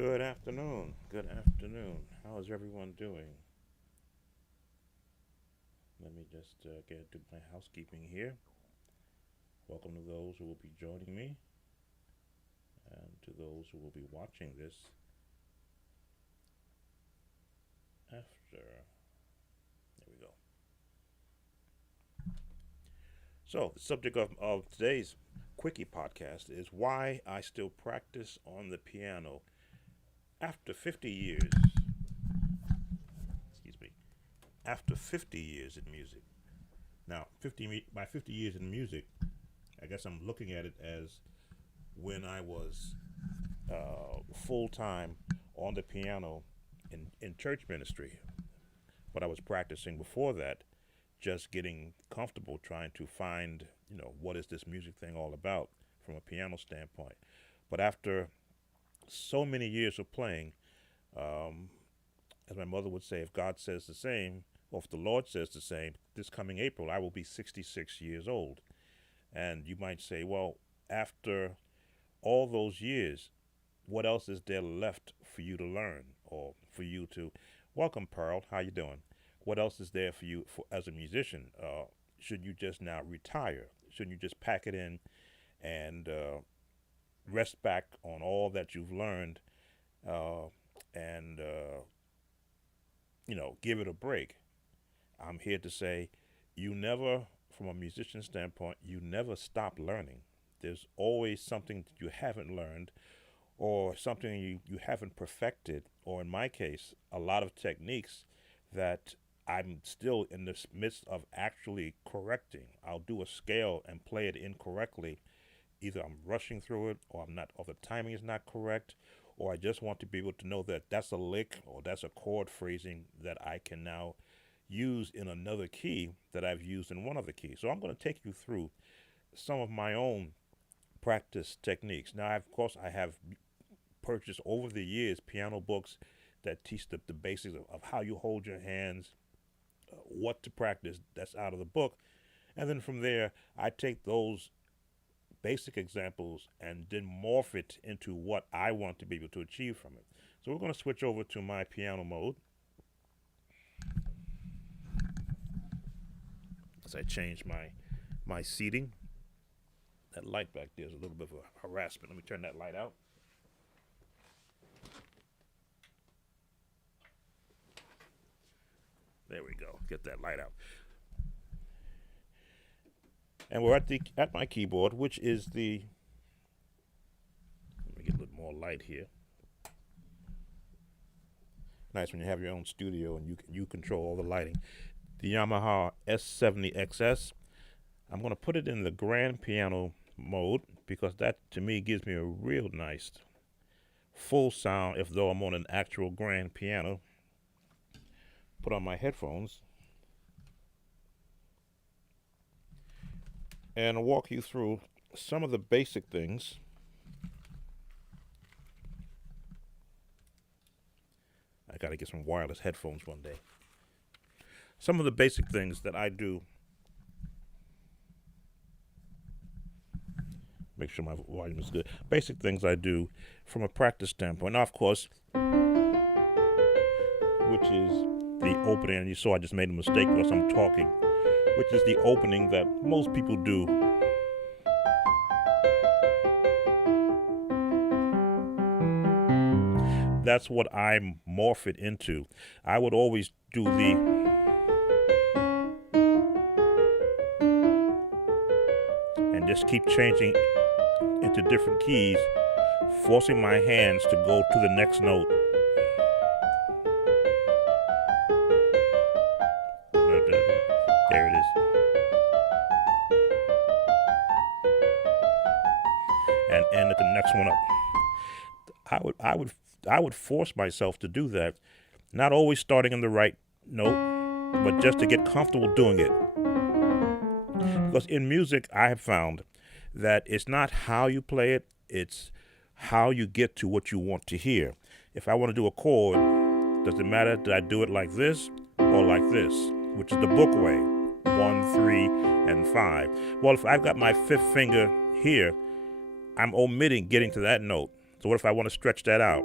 Good afternoon. Good afternoon. How is everyone doing? Let me just get to my housekeeping here. Welcome to those who will be joining me and to those who will be watching this after. There we go. So, the subject of today's Quickie podcast is why I still practice on the piano after 50 years. Excuse me. After 50 years in music. Now, by 50 years in music, I guess I'm looking at it as when I was full-time on the piano in church ministry. But I was practicing before that, just getting comfortable trying to find, what is this music thing all about from a piano standpoint. But after so many years of playing, as my mother would say, if God says the same, or if the Lord says the same, this coming April, I will be 66 years old. And you might say, well, after all those years, what else is there left for you to learn or for you to welcome, Pearl? How you doing? What else is there for you as a musician? Should you just now retire? Shouldn't you just pack it in and rest back on all that you've learned and give it a break? I'm here to say you never, from a musician standpoint, you never stop learning. There's always something that you haven't learned or something you haven't perfected, or in my case, a lot of techniques that I'm still in the midst of actually correcting. I'll do a scale and play it incorrectly. Either I'm rushing through it or I'm not, or the timing is not correct, or I just want to be able to know that that's a lick or that's a chord phrasing that I can now use in another key that I've used in one other key. So I'm going to take you through some of my own practice techniques. Now, of course, I have purchased over the years piano books that teach the basics of how you hold your hands, what to practice. That's out of the book. And then from there, I take those basic examples and then morph it into what I want to be able to achieve from it. So we're going to switch over to my piano mode. As I change my seating. That light back there is a little bit of a harassment. Let me turn that light out. There we go. Get that light out. And we're at my keyboard, which is let me get a little more light here. Nice when you have your own studio and you control all the lighting. The Yamaha S70XS. I'm going to put it in the grand piano mode because that to me gives me a real nice full sound if though I'm on an actual grand piano. Put on my headphones and I'll walk you through some of the basic things. I got to get some wireless headphones one day. Some of the basic things that I do. Make sure my volume is good. Basic things I do from a practice standpoint. Now, of course, which is the opening. And you saw I just made a mistake because I'm talking, which is the opening that most people do. That's what I morph it into. I would always do and just keep changing into different keys, forcing my hands to go to the next note. There it is. And end at the next one up. I would force myself to do that, not always starting in the right note, but just to get comfortable doing it. Because in music, I have found that it's not how you play it, it's how you get to what you want to hear. If I want to do a chord, does it matter that I do it like this or like this, which is the book way, 1, 3, and 5. Well, if I've got my fifth finger here, I'm omitting getting to that note. So what if I want to stretch that out?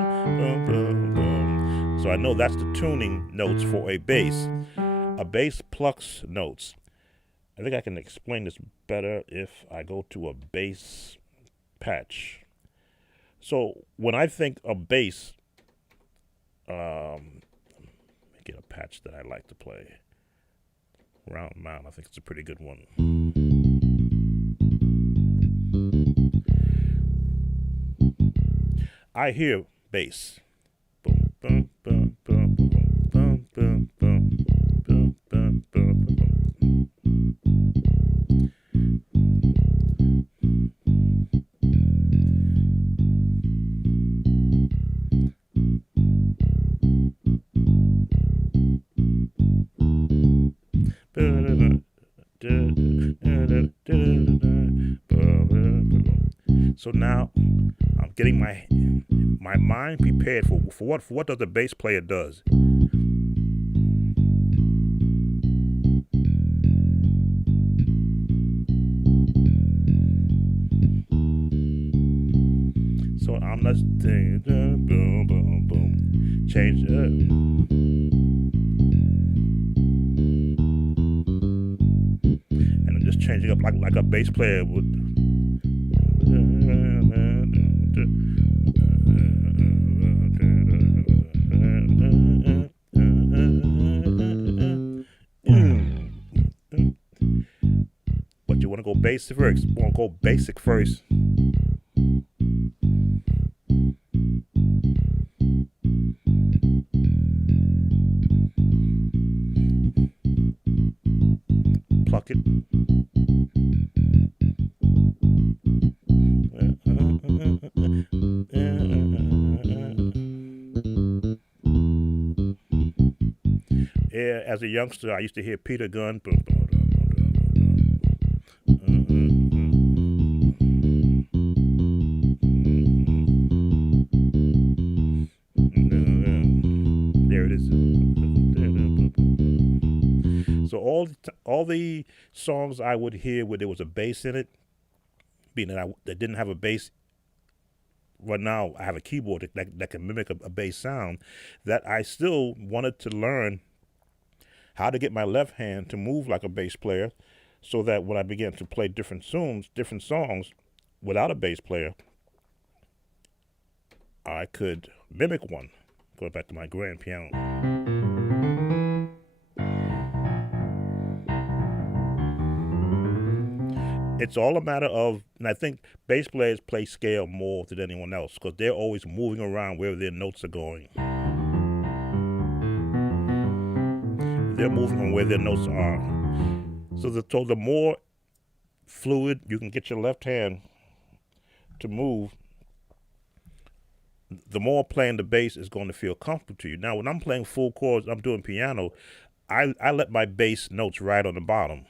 I know that's the tuning notes for a bass. A bass plucks notes. I think I can explain this better if I go to a bass patch. So when I think of bass, get a patch that I like to play. Round Mound, I think it's a pretty good one. I hear bass. Boom, boom, boom, boom, boom, boom, boom, boom, boom, boom, boom. So now I'm getting my mind prepared for what does the bass player does. So I'm not boom boom boom, change it. And I'm just changing up like a bass player would. But you want to go basic first. You want to go basic first. Pluck it. Yeah, as a youngster, I used to hear Peter Gunn. There it is. So all the songs I would hear where there was a bass in it, being that didn't have a bass. Right now, I have a keyboard that can mimic a bass sound. That I still wanted to learn how to get my left hand to move like a bass player, so that when I began to play different songs without a bass player, I could mimic one. Going back to my grand piano. It's all a matter of, and I think bass players play scale more than anyone else because they're always moving around where their notes are going. They're moving on where their notes are. So the more fluid you can get your left hand to move, the more playing the bass is going to feel comfortable to you. Now, when I'm playing full chords, I'm doing piano, I let my bass notes ride on the bottom.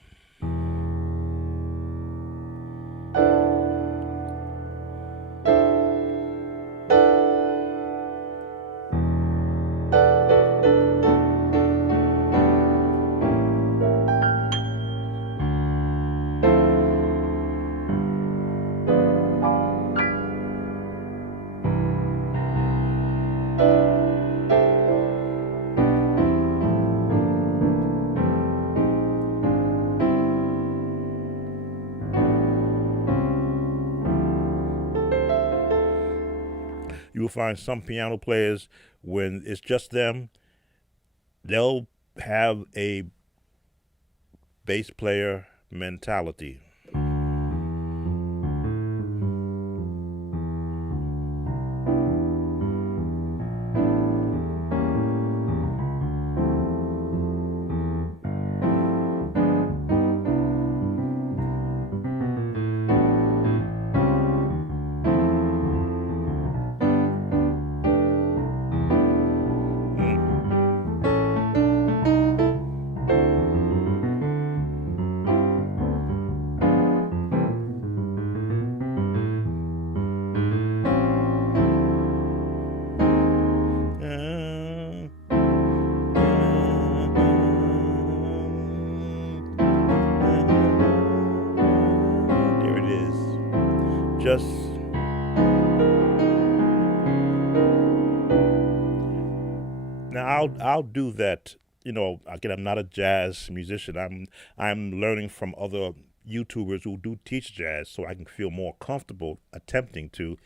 You will find some piano players, when it's just them, they'll have a bass player mentality. Just I'll do that. You know, again, I'm not a jazz musician. I'm learning from other YouTubers who do teach jazz, so I can feel more comfortable attempting to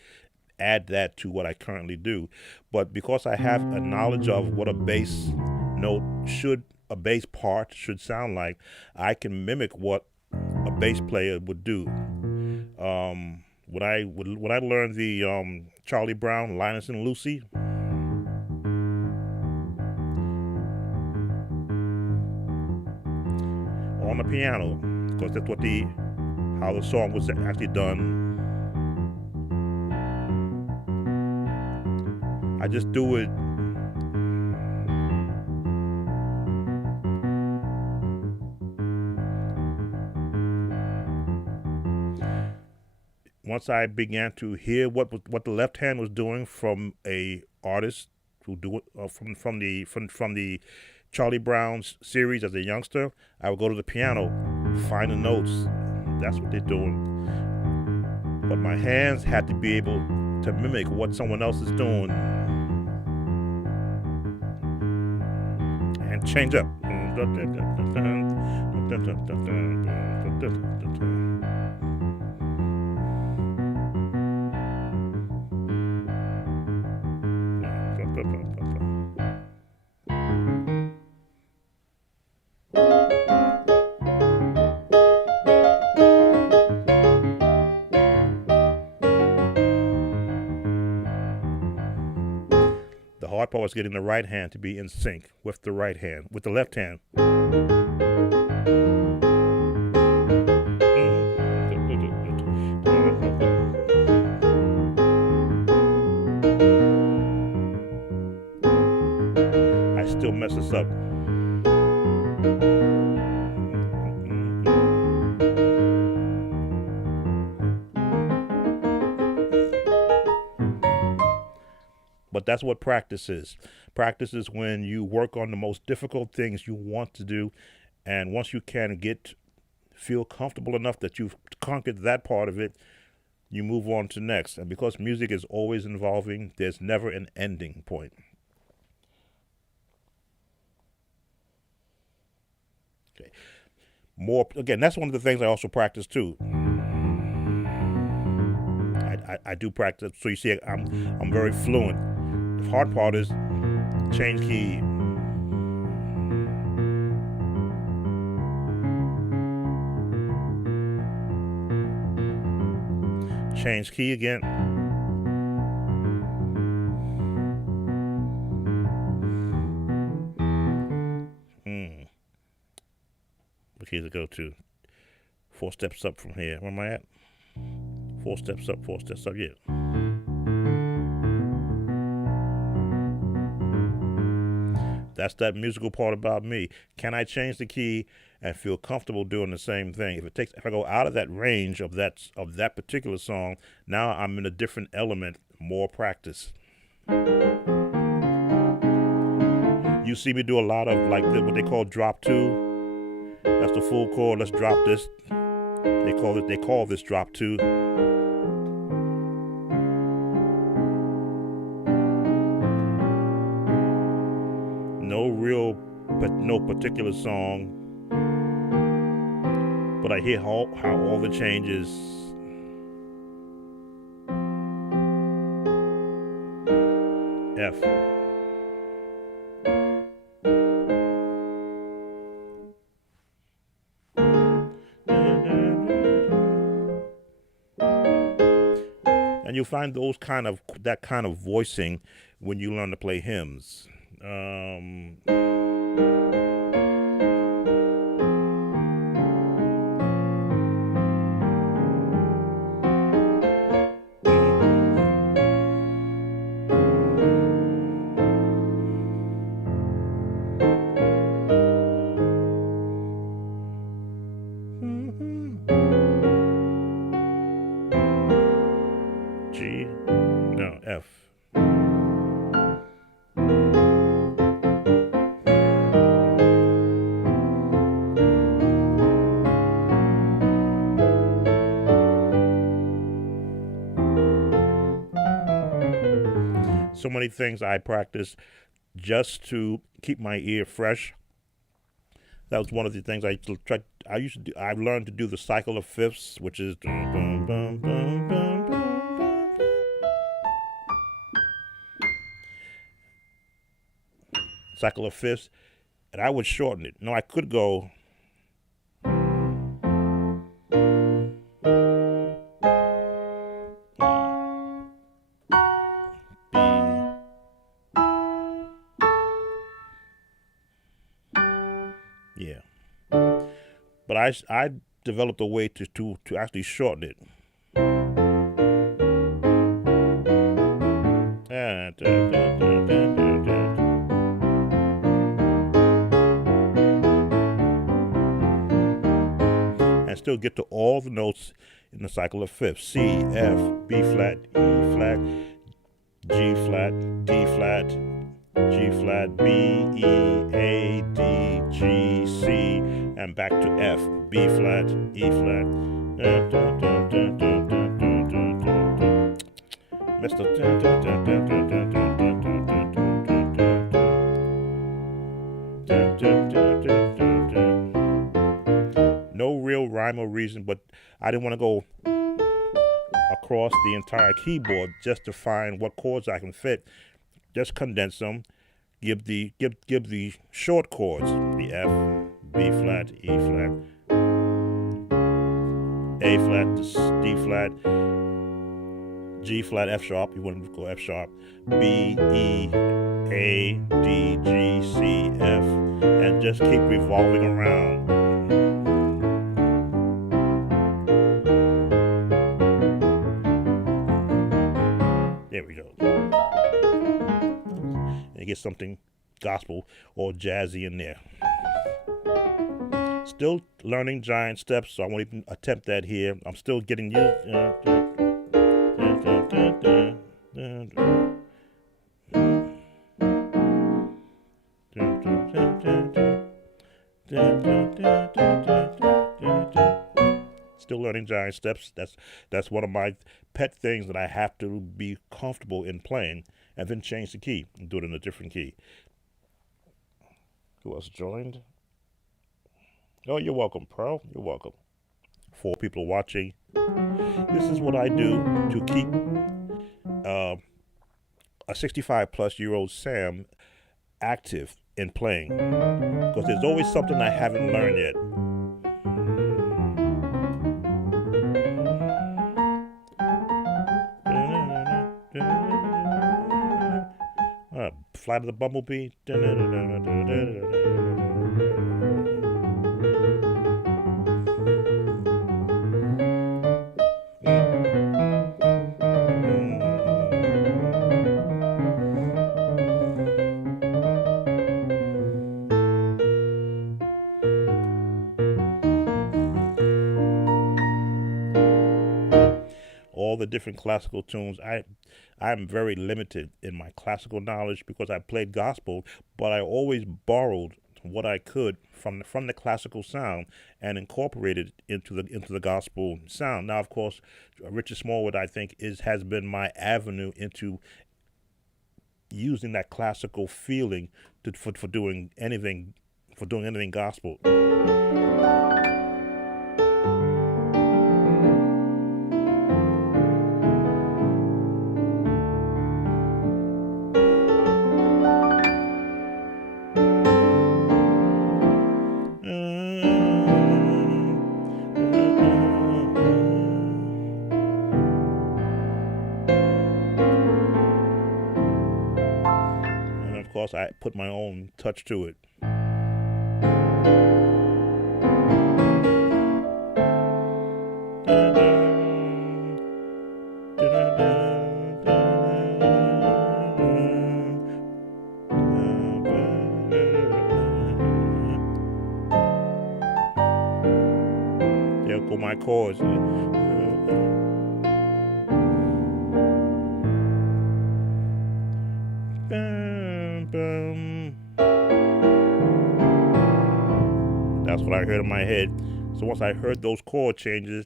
add that to what I currently do. But because I have a knowledge of what a bass note should, a bass part should sound like, I can mimic what a bass player would do. When I learned the Charlie Brown, Linus and Lucy, on the piano, because that's what the how the song was actually done. I just do it. Once I began to hear what the left hand was doing from a artist who do it from the Charlie Brown's series as a youngster, I would go to the piano, find the notes. That's what they're doing. But my hands had to be able to mimic what someone else is doing and change up. The hard part was getting the right hand to be in sync with the right hand, with the left hand. I still mess this up. But that's what practice is. Practice is when you work on the most difficult things you want to do, and once you can feel comfortable enough that you've conquered that part of it, you move on to next. And because music is always evolving, there's never an ending point. Okay. More again, that's one of the things I also practice too. I do practice, so you see, I'm very fluent. The hard part is change key. Change key again. What key to go to? 4 steps up from here. Where am I at? 4 steps up, 4 steps up, yeah. That's that musical part about me. Can I change the key and feel comfortable doing the same thing? If I go out of that range of that particular song, now I'm in a different element, more practice. You see me do a lot of what they call drop 2. That's the full chord. Let's drop this. They call this drop 2. No particular song, but I hear how all the changes. F. And you'll find that kind of voicing when you learn to play hymns. G, no, F. So many things I practice just to keep my ear fresh. That was one of the things I tried. I used to do. I learned to do the cycle of fifths, which is cycle of fifths, and I would shorten it. No, I could go. Yeah, but I developed a way to actually shorten it. And still get to all the notes in the cycle of fifths: C, F, B flat, E flat, G flat, D flat, G flat, B, E, A, D, G, C, and back to F, B flat, E flat. Mr. No real rhyme or reason, but I didn't want to go across the entire keyboard just to find what chords I can fit. Just condense them. Give the short chords: the F, B flat, E flat, A flat, D flat, G flat, F sharp. You want to go F sharp, B, E, A, D, G, C, F, and just keep revolving around. There we go. And get something gospel or jazzy in there. Still learning giant steps, so I won't even attempt that here. I'm still getting used. Still learning giant steps. That's one of my pet things that I have to be comfortable in playing, and then change the key and do it in a different key. Who else joined? Oh, you're welcome, Pearl. You're welcome. 4 people watching. This is what I do to keep a 65-plus-year-old Sam active in playing, because there's always something I haven't learned yet. Flight of the Bumblebee. All the different classical tunes. I'm very limited in my classical knowledge because I played gospel, but I always borrowed what I could from the classical sound and incorporated into the gospel sound. Now, of course, Richard Smallwood, I think, has been my avenue into using that classical feeling for doing anything gospel. Of course, I put my own touch to it. There go my chords. That's what I heard in my head. So once I heard those chord changes,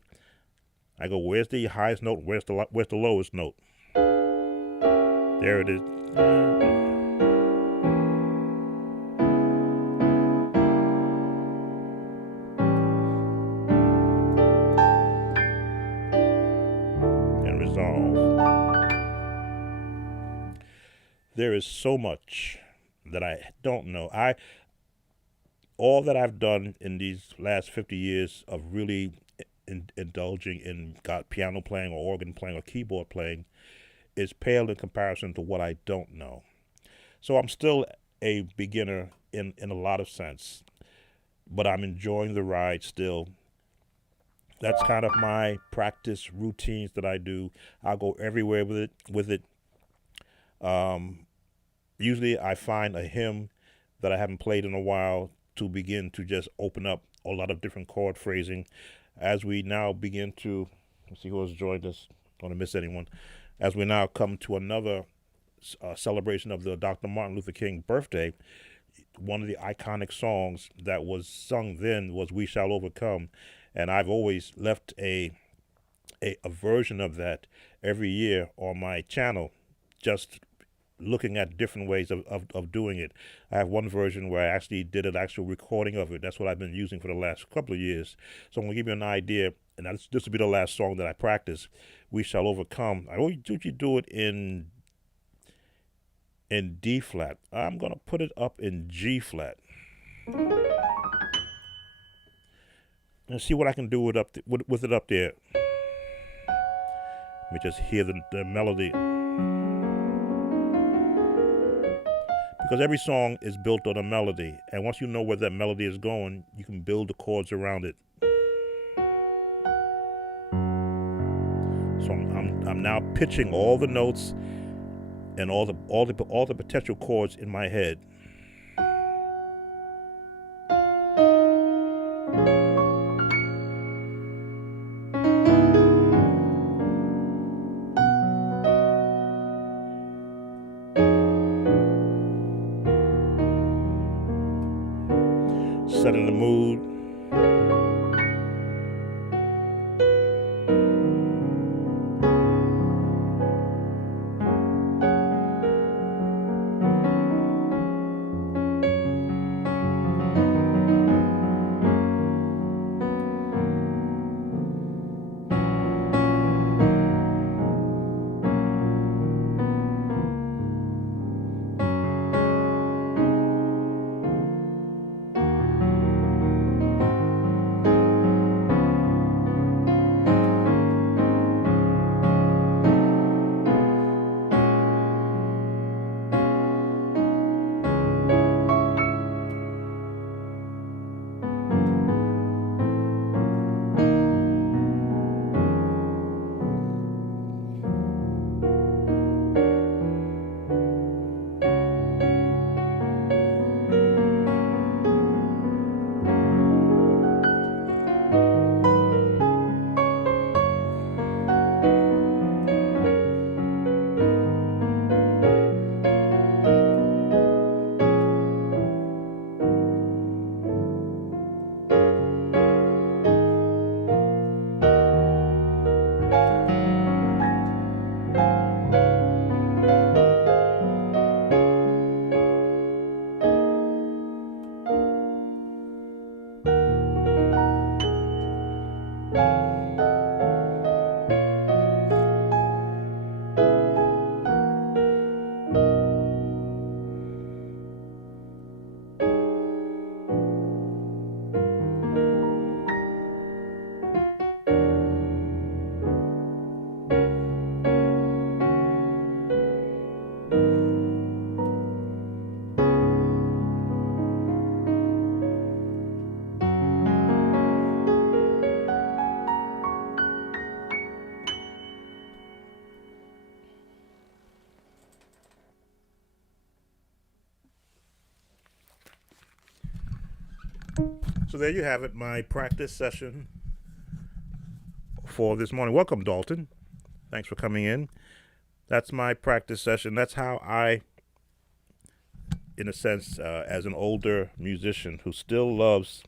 I go, where's the highest note? Where's the lowest note? There it is. there is so much that I don't know. I all that I've done in these last 50 years of really indulging in piano playing or organ playing or keyboard playing is pale in comparison to what I don't know. So I'm still a beginner in a lot of sense, but I'm enjoying the ride still. That's kind of my practice routines that I do. I'll go everywhere with it. Um, Usually, I find a hymn that I haven't played in a while to begin to just open up a lot of different chord phrasing. As we now begin to, let's see who has joined us. Don't want to miss anyone. As we now come to another celebration of the Dr. Martin Luther King birthday, one of the iconic songs that was sung then was "We Shall Overcome," and I've always left a version of that every year on my channel, just looking at different ways of doing it. I have one version where I actually did an actual recording of it. That's what I've been using for the last couple of years. So I'm going to give you an idea, and this will be the last song that I practice. "We Shall Overcome." I always usually do it in D flat. I'm going to put it up in G flat. And see what I can do with it up there. Let me just hear the melody. Because every song is built on a melody, and once you know where that melody is going, you can build the chords around it. So I'm now pitching all the notes and all the potential chords in my head. Setting the mood. So there you have it, my practice session for this morning. Welcome, Dalton. Thanks for coming in. That's my practice session. That's how I, in a sense, as an older musician who still loves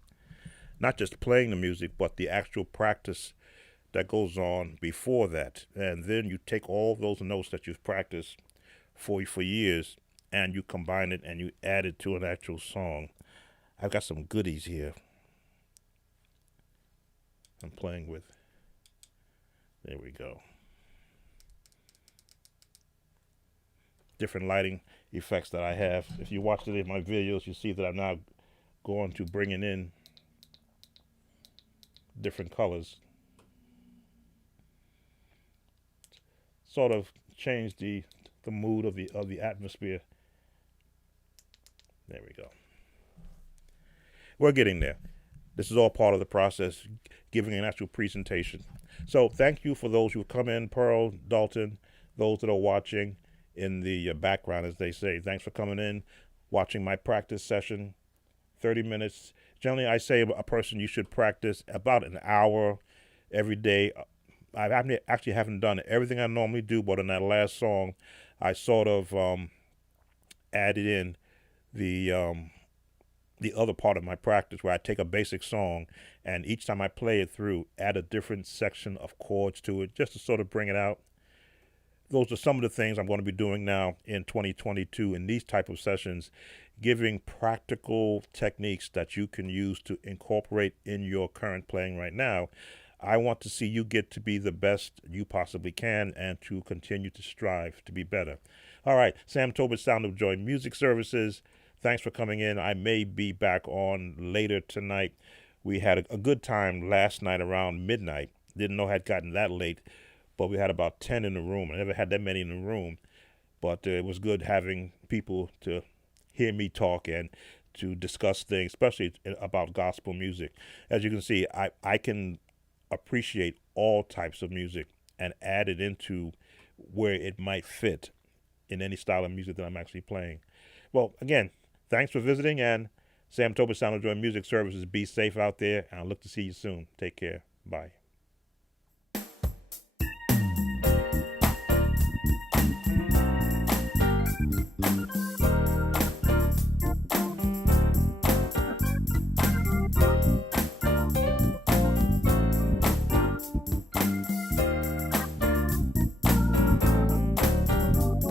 not just playing the music, but the actual practice that goes on before that. And then you take all those notes that you've practiced for years and you combine it and you add it to an actual song. I've got some goodies here I'm playing with. There we go. Different lighting. effects that I have. If you watch any of my videos, you see that I'm now going to bringing in different colors, sort of change the mood of the atmosphere. There we go. We're getting there. This is all part of the process, giving an actual presentation. So thank you for those who come in, Pearl, Dalton, those that are watching in the background, as they say. Thanks for coming in, watching my practice session, 30 minutes. Generally, I say a person you should practice about an hour every day. I actually haven't done everything I normally do, but in that last song, I sort of added in the other part of my practice where I take a basic song and each time I play it through, add a different section of chords to it just to sort of bring it out. Those are some of the things I'm going to be doing now in 2022 in these type of sessions, giving practical techniques that you can use to incorporate in your current playing right now. I want to see you get to be the best you possibly can and to continue to strive to be better. All right, Sam Tobit, Sound of Joy Music Services. Thanks for coming in. I may be back on later tonight. We had a good time last night around midnight. Didn't know it had gotten that late, but we had about 10 in the room. I never had that many in the room, but it was good having people to hear me talk and to discuss things, especially about gospel music. As you can see, I can appreciate all types of music and add it into where it might fit in any style of music that I'm actually playing. Well, again, thanks for visiting, and Sam Tobit, Sound of Joy Music Services. Be safe out there, and I'll look to see you soon. Take care. Bye.